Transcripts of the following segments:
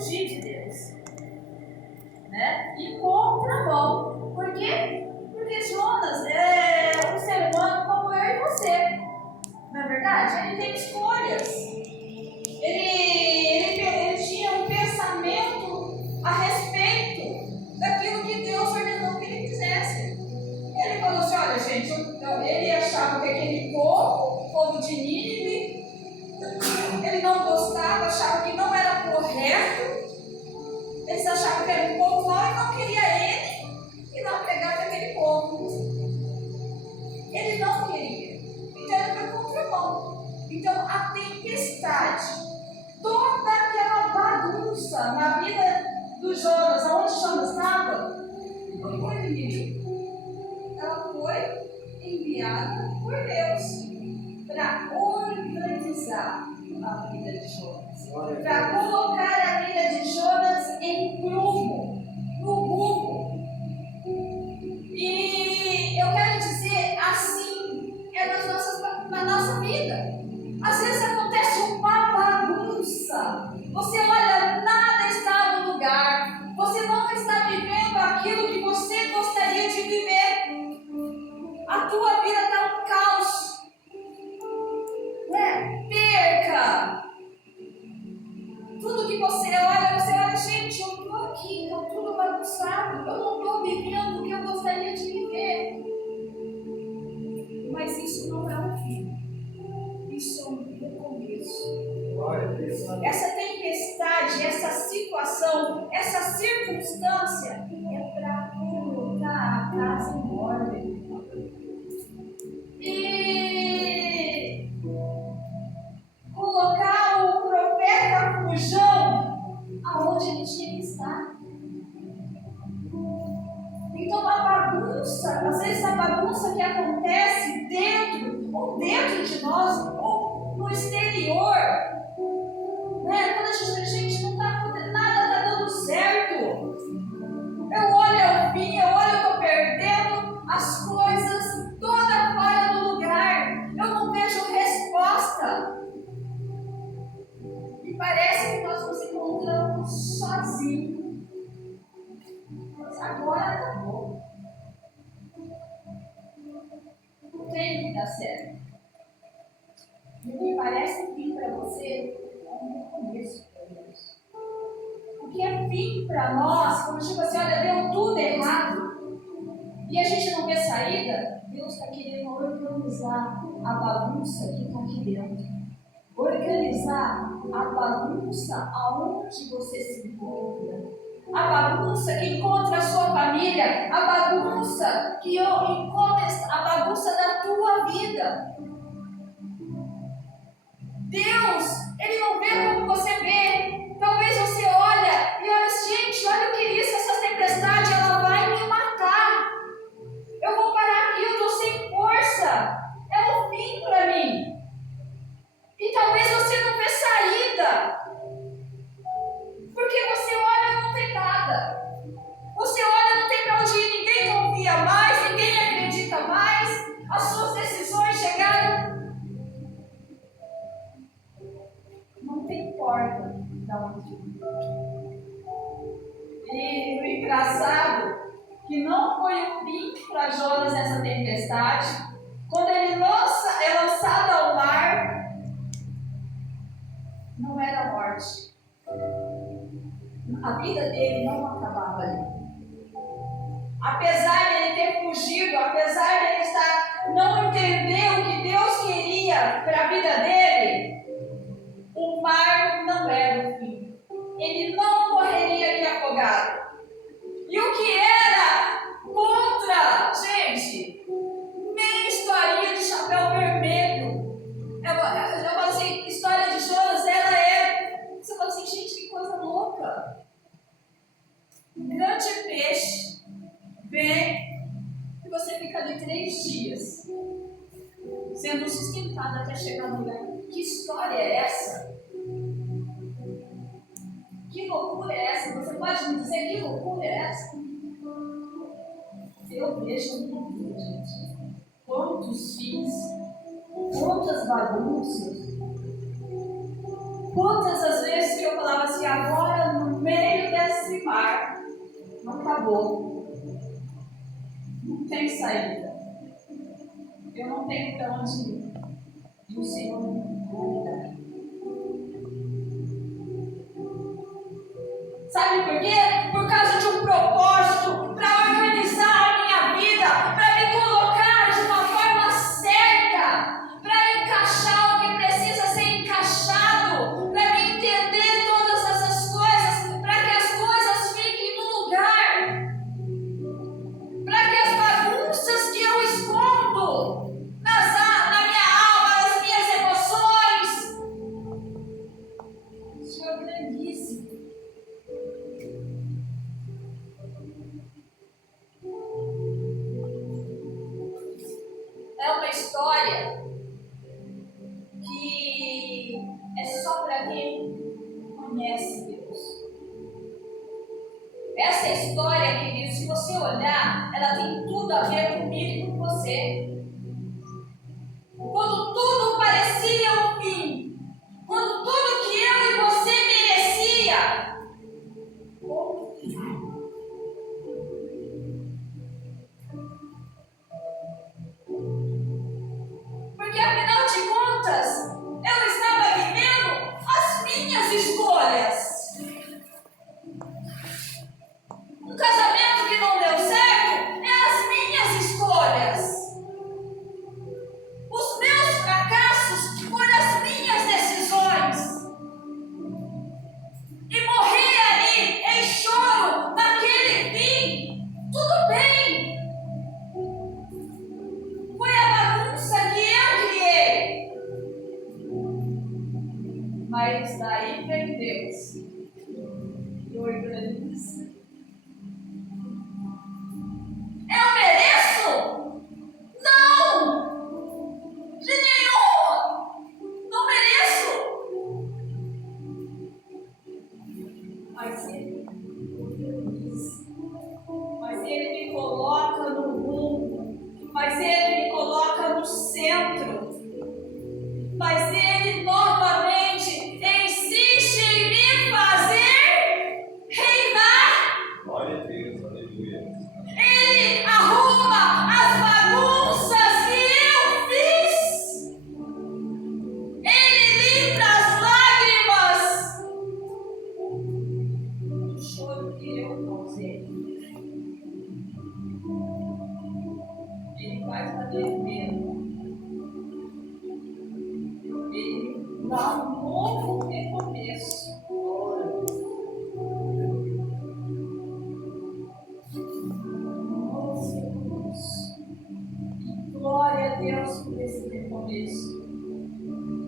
fugir de Deus, né? E contramão. Por quê? Porque Jonas é um ser humano como eu e você. Na verdade, ele tem escolhas. Ele tinha um pensamento a respeito daquilo que Deus ordenou que ele fizesse. Ele falou assim: olha, gente, ele achava que aquele povo, o povo de Nínive, ele não gostava, achava que não era correto. Eles achavam que era um povo mau e não queria ele e não pegar aquele povo. Ele não queria. Então ele foi contramão. Então a tempestade, toda aquela bagunça na vida do Jonas, aonde Jonas estava, não foi do inimigo. Ela foi enviada por Deus para organizar a vida de Jonas, para colocar a vida de Jonas em prumo, no rumo. E eu quero dizer, assim é na nossa vida. Às vezes acontece uma bagunça. Você olha, nada está no lugar. Você não está vivendo aquilo que você gostaria de viver. A tua vida está um caos. Perca. Tudo que você olha, gente, eu estou aqui, está tudo bagunçado. Eu não estou vivendo o que eu gostaria de viver. Mas isso não é o fim. Isso é um recomeço. Essa tempestade, essa situação, essa circunstância é para colocar a casa em ordem. E colocar o profeta Fujão aonde ele tinha que estar. Então a bagunça, às vezes a bagunça que acontece dentro de nós, ou no exterior, né? Quando a gente não está acontecendo, nada está dando certo. Eu olho o fim, eu estou perdendo as coisas toda fora do lugar. Eu não vejo resposta. E parece que nós nos encontramos sozinhos. Mas agora está bom. Não tem que dar certo. E o que parece fim para você é um recomeço para Deus. O que é fim para nós, quando tipo assim, olha, deu tudo errado e a gente não vê saída, Deus está querendo organizar a bagunça que está aqui dentro. Organizar a bagunça aonde você se encontra. A bagunça que encontra a sua família, a bagunça que encontra a bagunça da tua vida. Deus, Ele não vê como você vê. Talvez você olha e olha, gente, olha o que é isso, essa tempestade, ela vai me matar. Eu vou parar aqui, eu estou sem força. É o fim para mim. E talvez você não vê saída. Porque você olha e não tem nada. Você olha e não tem para onde ir, ninguém confia mais, ninguém acredita mais. As suas decisões chegaram. Não tem porta da onde ir. E o engraçado que não foi o fim para Jonas nessa tempestade. Quando ele é lançado ao mar, não era morte. A vida dele não acabava ali. Apesar de ele ter fugido, apesar de ele não entender o que Deus queria para a vida dele, o mar não era o fim. Ele não morreria ali afogado. E o que era contra, gente, nem historinha de chapéu vermelho. Eu falo assim, história de Jonas, ela é. Você fala assim, gente, que coisa louca. Um grande peixe vem e você fica ali 3 dias sendo sustentado até chegar no lugar. Que história é essa? Que loucura é essa? Você pode me dizer que loucura é essa? Eu vejo a minha vida, gente. Quantos fins, quantas bagunças, quantas as vezes que eu falava assim, agora não esse mar não acabou. Não tem saída. Eu não tenho para onde ir. E o Senhor não me dá. Sabe por quê? Por causa de um propósito para organizar a minha vida, para me colocar de uma forma certa, para encaixar o que precisa ser encaixado, para me entender todas essas coisas, para que as coisas fiquem no lugar, para que as bagunças que eu escondo na minha alma, nas minhas emoções, se organize. É uma história que é só para quem conhece Deus. Essa história, querido, se você olhar, ela tem tudo a ver comigo e com você. Quando tudo parecia um fim, quando tudo que eu e você merecia, porque afinal de contas, eu estava vivendo as minhas escolhas. Um casamento que não deu certo é as minhas escolhas. Os meus fracassos foram as minhas decisões. E morrer ali em choro naquele fim, tudo bem. Foi a bagunça que eu criei. Mas daí vem Deus e organiza. Eu mereço? Não! De nenhum! Não mereço! Mas Ele organiza. Mas Ele me coloca no rumo. Mas Ele me coloca no centro. Mas Ele novamente insiste em me fazer reinar. Glória a Deus, aleluia. Ele arruma as bagunças que eu fiz. Ele limpa as lágrimas do choro que eu causei. Ele faz valer pena. Ele dá um novo recomeço. Glória a Deus por esse recomeço.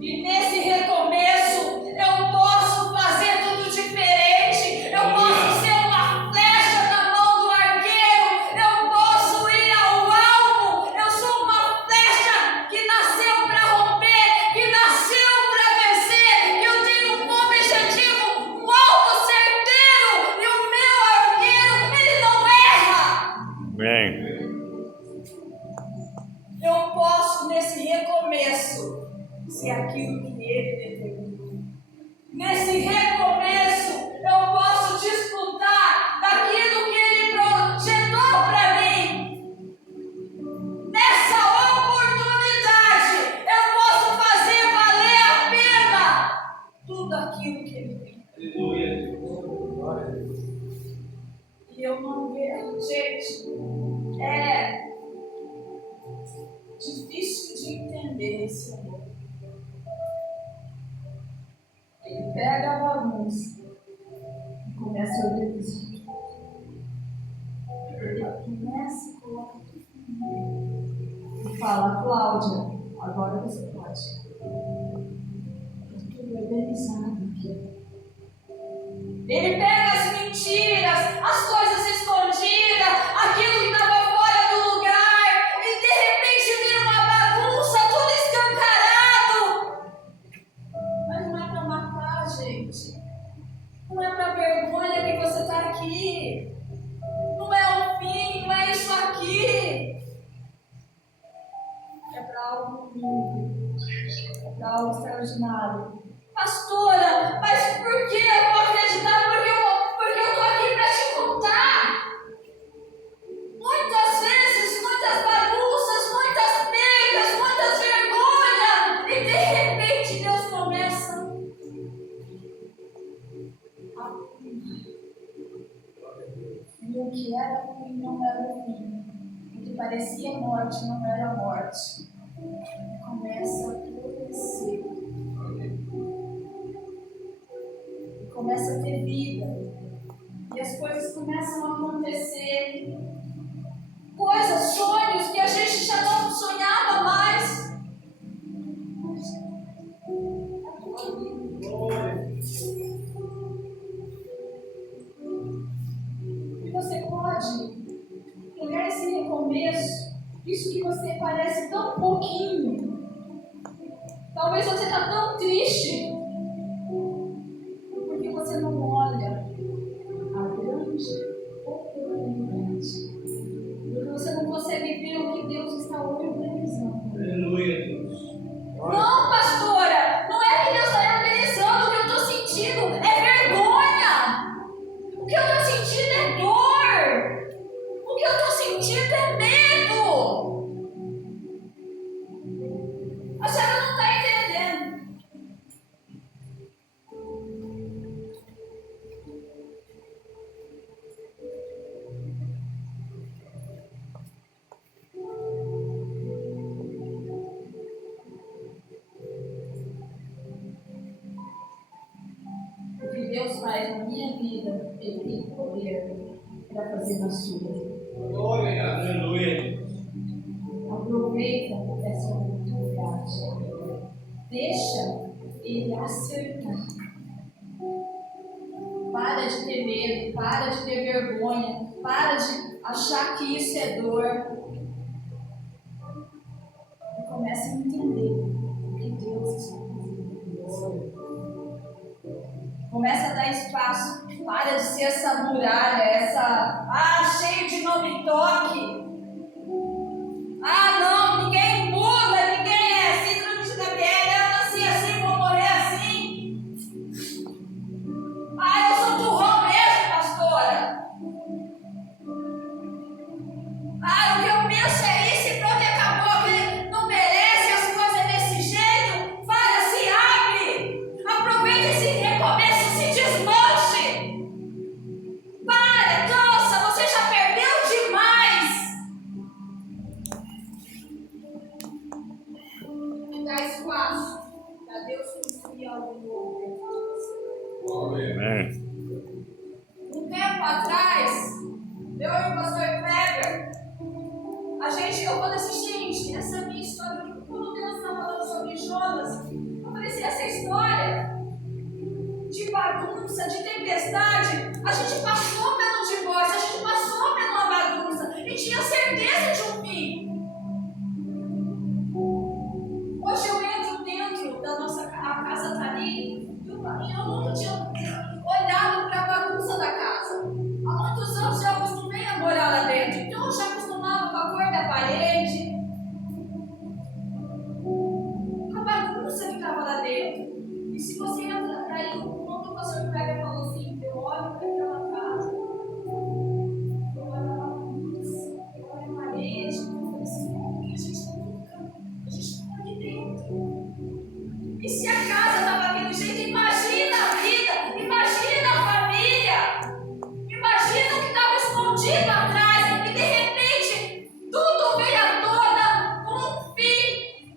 E nesse recomeço eu posso fazer tudo diferente. Eu posso ser uma flecha na mão do arqueiro. Eu posso ir ao alvo. Eu sou uma flecha que nasceu para romper, que nasceu para vencer. Que eu tenho um objetivo, um alvo certeiro. E o meu arqueiro, ele não erra. Amém. Eu posso, nesse recomeço, ser aquilo que Ele determinou. Nesse recomeço, eu posso desfrutar daquilo que Ele projetou para mim. Nessa oportunidade, eu posso fazer valer a pena tudo aquilo que Ele tem. Aleluia. Glória a Deus. E eu não vejo, gente, é difícil de entender esse amor. Ele pega a bagunça e começa a organizar. Ele começa a colocar tudo e fala: Cláudia, agora você pode. Está tudo organizado aqui. Ele pega as mentiras, as coisas escondidas, aquilo que estava fora do lugar, e de repente vira uma bagunça, tudo escancarado. Mas não é para matar, gente. Não é para vergonha que você está aqui. Não é o fim, não é isso aqui. É para algo lindo, é para algo extraordinário. Pastora, mas por que eu vou acreditar? Porque eu estou aqui para o que era ruim não era ruim, o que parecia morte não era morte. Começa a florescer. Começa a ter vida. E as coisas começam a acontecer. Coisas, sonhos que a gente já não sonhava mais. E você pode pegar esse recomeço, isso que você parece tão pouquinho. Talvez você está tão triste, porque você não olha a grande oportunidade. Porque você não consegue ver o que Deus está organizando. Aleluia, Deus. Não, pastora, não é que Deus está organizando. O que eu estou sentindo é vergonha. O que eu estou sentindo é dor. O que eu estou sentindo é medo. A senhora não está entendendo. O que Deus faz na minha vida, Ele tem poder para fazer na sua. Glória, aleluia, Deus. Aproveita essa oportunidade. Deixa Ele acertar. Para de ter medo, para de ter vergonha, para de achar que isso é dor. E comece a entender o que Deus está fazendo. Comece a dar espaço. Para de ser essa muralha, cheio de não me toque. Não, ninguém muda, ninguém é síndrome de Gabriela, eu nasci assim, vou morrer assim. Eu sou turrão mesmo, pastora. O que eu penso é isso e pronto, e acabou. Que não merece as coisas desse jeito. Para, se abre. Aproveita esse recomeço, se desmanche. Para, cansa, você já perdeu demais. Dá espaço para Deus construir algo novo dentro de você. Glória. Um tempo atrás, eu e o pastor Kleber, eu falei assim, gente, essa minha história, quando Deus está falando sobre Jonas, eu falei assim, essa história de bagunça, de tempestade, a gente passou pelo divórcio, a gente passou pela bagunça e tinha certeza de um fim. Hoje eu entro dentro da a casa tá ali, e eu nunca tinha olhado para a bagunça da casa. Há muitos anos já acostumei a morar lá dentro, então eu já acostumava com a cor da parede, com a bagunça que estava lá dentro. E se você entra aí, quando o pastor Kleber falou assim, eu olho para aquela casa, eu olho a bagunça, eu olho a parede, eu falo assim, porque a gente não está aqui dentro. E se a casa estava daquele jeito, imagina a vida, imagina a família, imagina o que estava escondido atrás, e de repente tudo veio à tona com um fim,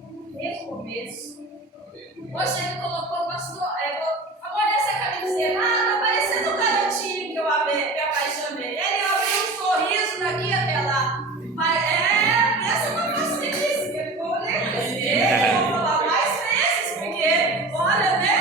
um recomeço. Hoje ele colocou, pastor, olha essa camiseta, tá parecendo um garotinho que eu apaixonei. Ele abriu um sorriso daqui até lá. Mas essa não posso me dizer, que ele ficou olhando eu vou falar mais vezes, porque, olha, né?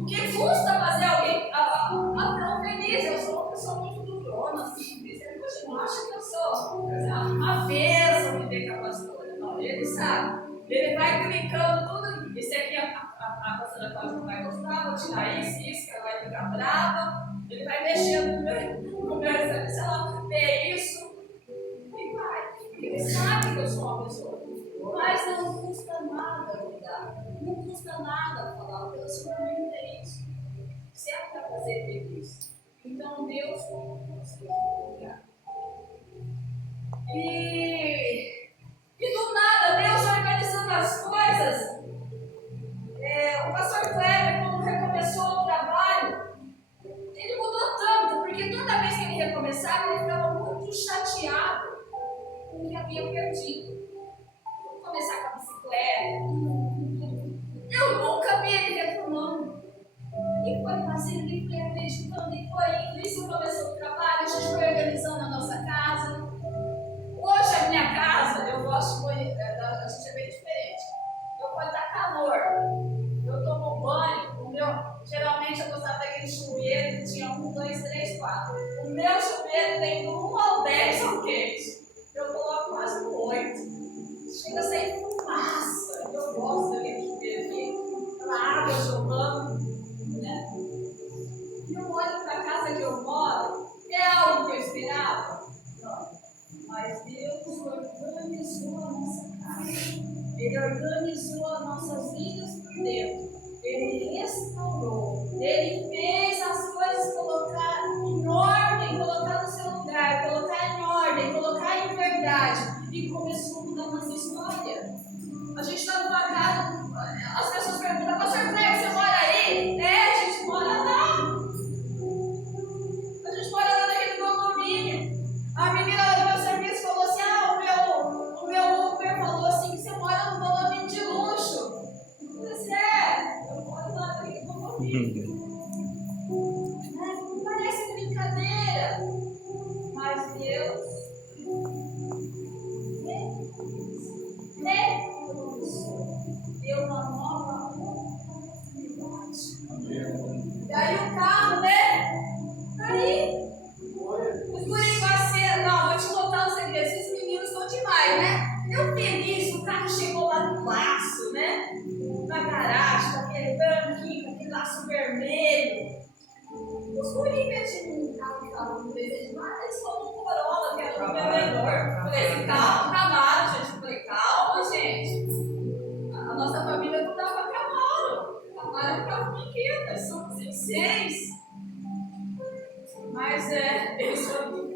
O que custa fazer alguém tão feliz? Eu sou uma pessoa muito durona, simples. Ele não acha que eu sou uma bênção que vem com a pastora. Não, ele sabe. Ele vai clicando tudo. Esse aqui a pastora Cláudia não vai gostar, vou tirar isso, que ela vai ficar brava. Ele vai mexendo no meu exame, se ela vê isso. E vai. Ele sabe que eu sou uma pessoa. Mas não custa nada cuidar. Não custa nada falar, pelo relacionamento é isso. Se é para fazer feliz. Então Deus nos lugar. E do nada, Deus organizando as coisas. O pastor Kleber, quando recomeçou o trabalho, começava, ele ficava muito chateado com o que havia perdido. Começar com a bicicleta, eu nunca vi ele reclamando. E foi fazendo, e foi acreditando, e foi indo. Isso começou o trabalho, a gente foi organizando a nossa casa. Hoje a minha casa, eu gosto de a gente é bem diferente. Eu quando tá calor, eu tomo banho, geralmente eu gostava daquele chuveiro que tinha 1, 2, 3, 4. O meu chuveiro tem do 1 ao 10 são quentes. Eu coloco quase no 8. Chega a sair fumaça. Eu gosto daquele chuveiro aqui. Aquela água jogando, né? E eu olho para a casa que eu moro, é algo que eu esperava? Não. Mas Deus organizou a nossa casa. Ele organizou as nossas vidas por dentro. Ele restaurou. Ele fez as coisas colocar em ordem, colocar no seu lugar, colocar em ordem, colocar em verdade. E começou a mudar a nossa história. A gente está numa casa, as pessoas perguntam, pastor Cleber, você mora aí? É, a gente mora lá. A gente mora lá naquele condomínio. A menina lá do meu serviço falou assim, o meu Uber falou assim, que você mora num condomínio de luxo. Eu falei assim, eu moro lá naquele condomínio. Parece brincadeira, mas Deus deu uma nova oportunidade. E aí o carro, né? Tá aí. Os guris vai ser. Não, vou te contar um segredo. Esses meninos são demais, né? Eu feliz, o carro chegou lá no laço, né? Na garagem, com aquele branquinho, com aquele laço vermelho. Os guris metiam um carro que estava no desejo demais, eles foram um Corolla, que era um vendedor. Falei assim, calma, Camaro, gente. Eu falei, calma, gente. A nossa família não dava Camaro. Camaro é um carro pequeno, nós somos em 6. Mas eles foram